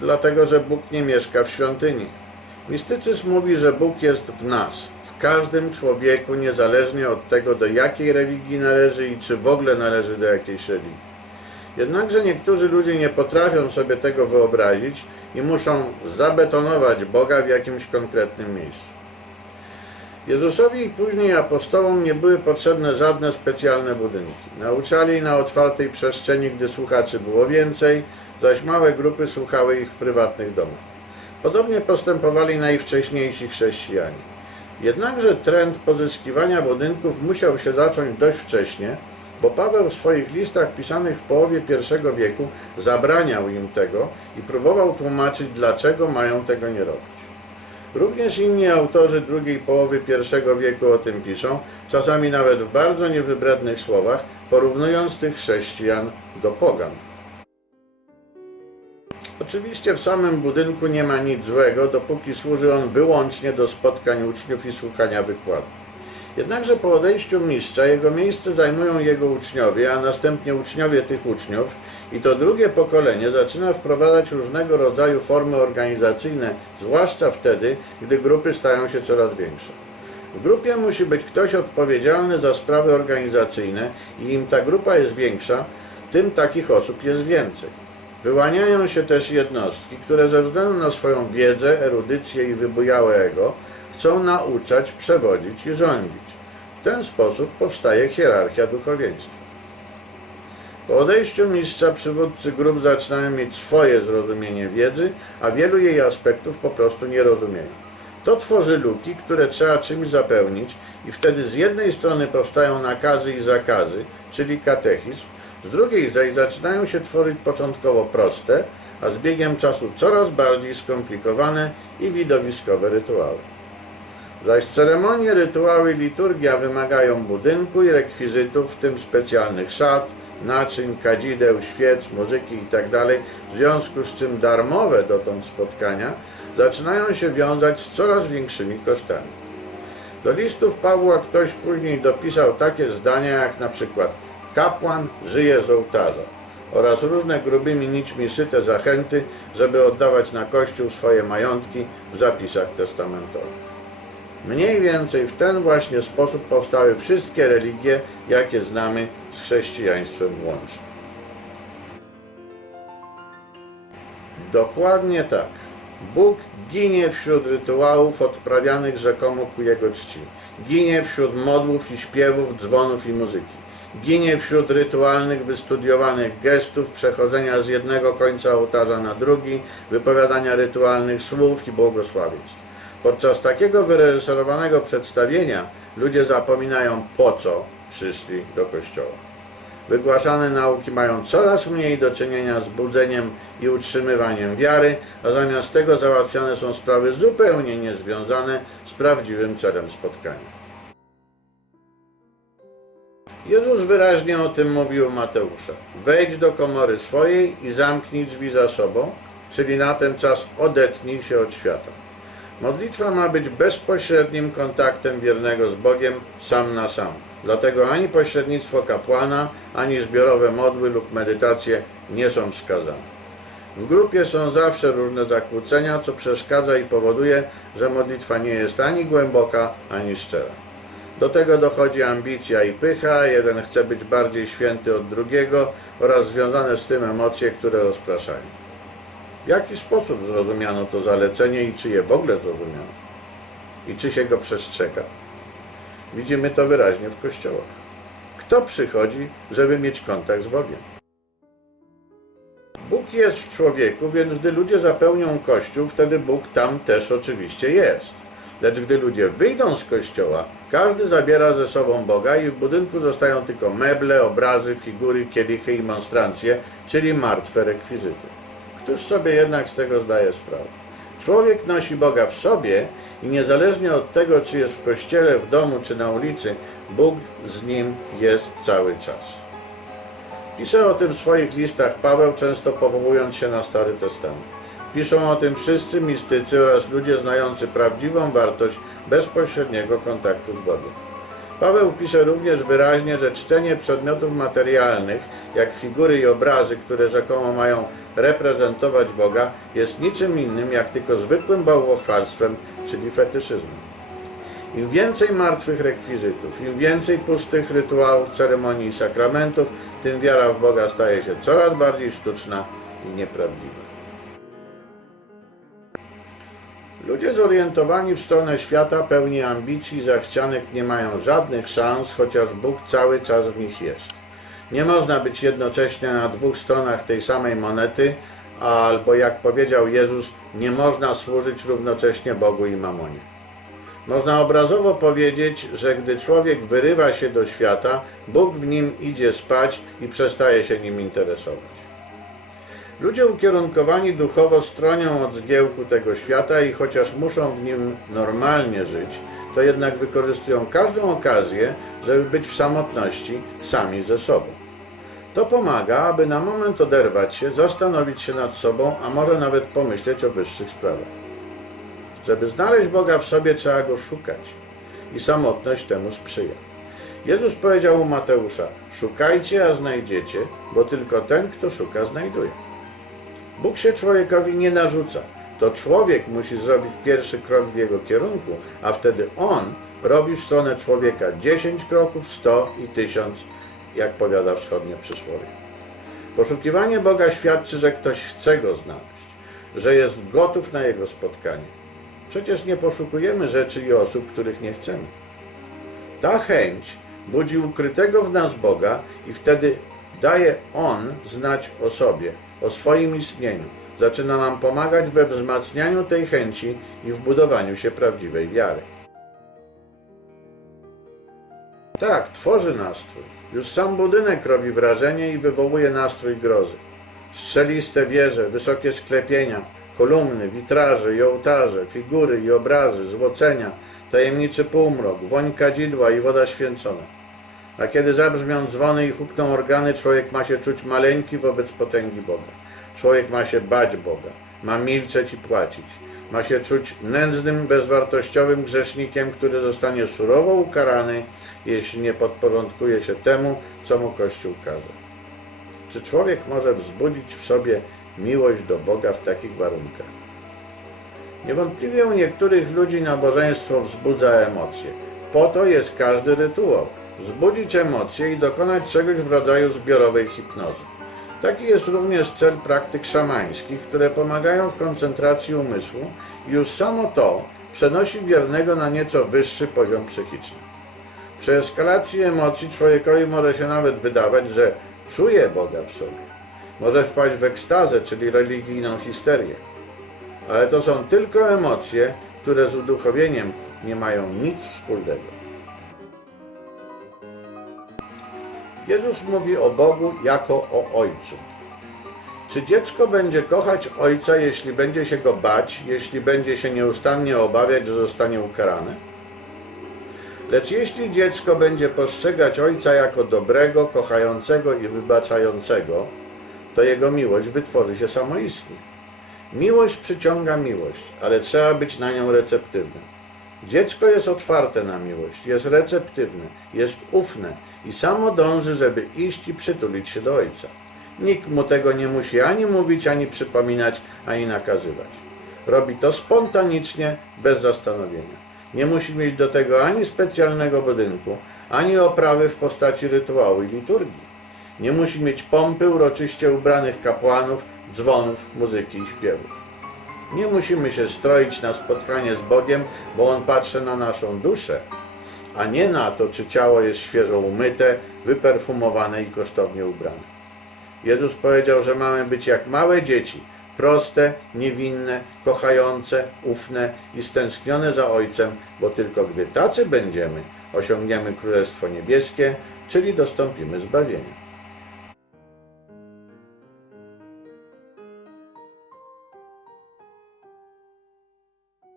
dlatego że Bóg nie mieszka w świątyni. Mistycyzm mówi, że Bóg jest w nas, w każdym człowieku, niezależnie od tego, do jakiej religii należy i czy w ogóle należy do jakiejś religii. Jednakże niektórzy ludzie nie potrafią sobie tego wyobrazić i muszą zabetonować Boga w jakimś konkretnym miejscu. Jezusowi i później apostołom nie były potrzebne żadne specjalne budynki. Nauczali na otwartej przestrzeni, gdy słuchaczy było więcej, zaś małe grupy słuchały ich w prywatnych domach. Podobnie postępowali najwcześniejsi chrześcijanie. Jednakże trend pozyskiwania budynków musiał się zacząć dość wcześnie, bo Paweł w swoich listach pisanych w połowie I wieku zabraniał im tego i próbował tłumaczyć, dlaczego mają tego nie robić. Również inni autorzy drugiej połowy I wieku o tym piszą, czasami nawet w bardzo niewybrednych słowach, porównując tych chrześcijan do pogan. Oczywiście w samym budynku nie ma nic złego, dopóki służy on wyłącznie do spotkań uczniów i słuchania wykładów. Jednakże po odejściu mistrza jego miejsce zajmują jego uczniowie, a następnie uczniowie tych uczniów i to drugie pokolenie zaczyna wprowadzać różnego rodzaju formy organizacyjne, zwłaszcza wtedy, gdy grupy stają się coraz większe. W grupie musi być ktoś odpowiedzialny za sprawy organizacyjne i im ta grupa jest większa, tym takich osób jest więcej. Wyłaniają się też jednostki, które ze względu na swoją wiedzę, erudycję i wybujałe ego chcą nauczać, przewodzić i rządzić. W ten sposób powstaje hierarchia duchowieństwa. Po odejściu mistrza przywódcy grup zaczynają mieć swoje zrozumienie wiedzy, a wielu jej aspektów po prostu nie rozumieją. To tworzy luki, które trzeba czymś zapełnić i wtedy z jednej strony powstają nakazy i zakazy, czyli katechizm, z drugiej zaś zaczynają się tworzyć początkowo proste, a z biegiem czasu coraz bardziej skomplikowane i widowiskowe rytuały. Zaś ceremonie, rytuały liturgia wymagają budynku i rekwizytów, w tym specjalnych szat, naczyń, kadzideł, świec, muzyki itd., w związku z czym darmowe dotąd spotkania zaczynają się wiązać z coraz większymi kosztami. Do listów Pawła ktoś później dopisał takie zdania jak na przykład kapłan żyje z ołtarza oraz różne grubymi nićmi szyte zachęty, żeby oddawać na kościół swoje majątki w zapisach testamentowych. Mniej więcej w ten właśnie sposób powstały wszystkie religie, jakie znamy z chrześcijaństwem włącznie. Dokładnie tak. Bóg ginie wśród rytuałów odprawianych rzekomo ku Jego czci. Ginie wśród modłów i śpiewów, dzwonów i muzyki. Ginie wśród rytualnych, wystudiowanych gestów, przechodzenia z jednego końca ołtarza na drugi, wypowiadania rytualnych słów i błogosławieństw. Podczas takiego wyreżyserowanego przedstawienia ludzie zapominają po co przyszli do kościoła. Wygłaszane nauki mają coraz mniej do czynienia z budzeniem i utrzymywaniem wiary, a zamiast tego załatwiane są sprawy zupełnie niezwiązane z prawdziwym celem spotkania. Jezus wyraźnie o tym mówił Mateusza. Wejdź do komory swojej i zamknij drzwi za sobą, czyli na ten czas odetnij się od świata. Modlitwa ma być bezpośrednim kontaktem wiernego z Bogiem sam na sam. Dlatego ani pośrednictwo kapłana, ani zbiorowe modły lub medytacje nie są wskazane. W grupie są zawsze różne zakłócenia, co przeszkadza i powoduje, że modlitwa nie jest ani głęboka, ani szczera. Do tego dochodzi ambicja i pycha, jeden chce być bardziej święty od drugiego oraz związane z tym emocje, które rozpraszają. W jaki sposób zrozumiano to zalecenie i czy je w ogóle zrozumiano? I czy się go przestrzega? Widzimy to wyraźnie w kościołach. Kto przychodzi, żeby mieć kontakt z Bogiem? Bóg jest w człowieku, więc gdy ludzie zapełnią kościół, wtedy Bóg tam też oczywiście jest. Lecz gdy ludzie wyjdą z kościoła, każdy zabiera ze sobą Boga i w budynku zostają tylko meble, obrazy, figury, kielichy i monstrancje, czyli martwe rekwizyty. Któż sobie jednak z tego zdaje sprawę? Człowiek nosi Boga w sobie i niezależnie od tego, czy jest w kościele, w domu czy na ulicy, Bóg z nim jest cały czas. Pisze o tym w swoich listach Paweł, często powołując się na Stary Testament. Piszą o tym wszyscy mistycy oraz ludzie znający prawdziwą wartość bezpośredniego kontaktu z Bogiem. Paweł pisze również wyraźnie, że czczenie przedmiotów materialnych, jak figury i obrazy, które rzekomo mają reprezentować Boga, jest niczym innym jak tylko zwykłym bałwochwalstwem, czyli fetyszyzmem. Im więcej martwych rekwizytów, im więcej pustych rytuałów, ceremonii i sakramentów, tym wiara w Boga staje się coraz bardziej sztuczna i nieprawdziwa. Ludzie zorientowani w stronę świata, pełni ambicji i zachcianek nie mają żadnych szans, chociaż Bóg cały czas w nich jest. Nie można być jednocześnie na dwóch stronach tej samej monety, albo jak powiedział Jezus, nie można służyć równocześnie Bogu i mamonie. Można obrazowo powiedzieć, że gdy człowiek wyrywa się do świata, Bóg w nim idzie spać i przestaje się nim interesować. Ludzie ukierunkowani duchowo stronią od zgiełku tego świata i chociaż muszą w nim normalnie żyć, to jednak wykorzystują każdą okazję, żeby być w samotności sami ze sobą. To pomaga, aby na moment oderwać się, zastanowić się nad sobą, a może nawet pomyśleć o wyższych sprawach. Żeby znaleźć Boga w sobie, trzeba go szukać i samotność temu sprzyja. Jezus powiedział u Mateusza: Szukajcie, a znajdziecie, bo tylko ten, kto szuka, znajduje. Bóg się człowiekowi nie narzuca. To człowiek musi zrobić pierwszy krok w jego kierunku, a wtedy on robi w stronę człowieka 10 kroków, 100 i 1000, jak powiada wschodnie przysłowie. Poszukiwanie Boga świadczy, że ktoś chce go znaleźć, że jest gotów na jego spotkanie. Przecież nie poszukujemy rzeczy i osób, których nie chcemy. Ta chęć budzi ukrytego w nas Boga i wtedy daje On znać o sobie, o swoim istnieniu. Zaczyna nam pomagać we wzmacnianiu tej chęci i w budowaniu się prawdziwej wiary. Tak, tworzy nastrój. Już sam budynek robi wrażenie i wywołuje nastrój grozy. Strzeliste wieże, wysokie sklepienia, kolumny, witraże i ołtarze, figury i obrazy, złocenia, tajemniczy półmrok, woń kadzidła i woda święcona. A kiedy zabrzmią dzwony i hukną organy, człowiek ma się czuć maleńki wobec potęgi Boga. Człowiek ma się bać Boga, ma milczeć i płacić. Ma się czuć nędznym, bezwartościowym grzesznikiem, który zostanie surowo ukarany, jeśli nie podporządkuje się temu, co mu Kościół każe. Czy człowiek może wzbudzić w sobie miłość do Boga w takich warunkach? Niewątpliwie u niektórych ludzi nabożeństwo wzbudza emocje. Po to jest każdy rytuał. Wzbudzić emocje i dokonać czegoś w rodzaju zbiorowej hipnozy. Taki jest również cel praktyk szamańskich, które pomagają w koncentracji umysłu i już samo to przenosi wiernego na nieco wyższy poziom psychiczny. Przy eskalacji emocji człowiekowi może się nawet wydawać, że czuje Boga w sobie. Może wpaść w ekstazę, czyli religijną histerię. Ale to są tylko emocje, które z uduchowieniem nie mają nic wspólnego. Jezus mówi o Bogu jako o Ojcu. Czy dziecko będzie kochać Ojca, jeśli będzie się go bać, jeśli będzie się nieustannie obawiać, że zostanie ukarane? Lecz jeśli dziecko będzie postrzegać Ojca jako dobrego, kochającego i wybaczającego, to jego miłość wytworzy się samoistnie. Miłość przyciąga miłość, ale trzeba być na nią receptywnym. Dziecko jest otwarte na miłość, jest receptywne, jest ufne i samo dąży, żeby iść i przytulić się do Ojca. Nikt mu tego nie musi ani mówić, ani przypominać, ani nakazywać. Robi to spontanicznie, bez zastanowienia. Nie musi mieć do tego ani specjalnego budynku, ani oprawy w postaci rytuału i liturgii. Nie musi mieć pompy uroczyście ubranych kapłanów, dzwonów, muzyki i śpiewów. Nie musimy się stroić na spotkanie z Bogiem, bo On patrzy na naszą duszę, a nie na to, czy ciało jest świeżo umyte, wyperfumowane i kosztownie ubrane. Jezus powiedział, że mamy być jak małe dzieci, proste, niewinne, kochające, ufne i stęsknione za Ojcem, bo tylko gdy tacy będziemy, osiągniemy Królestwo Niebieskie, czyli dostąpimy zbawienia.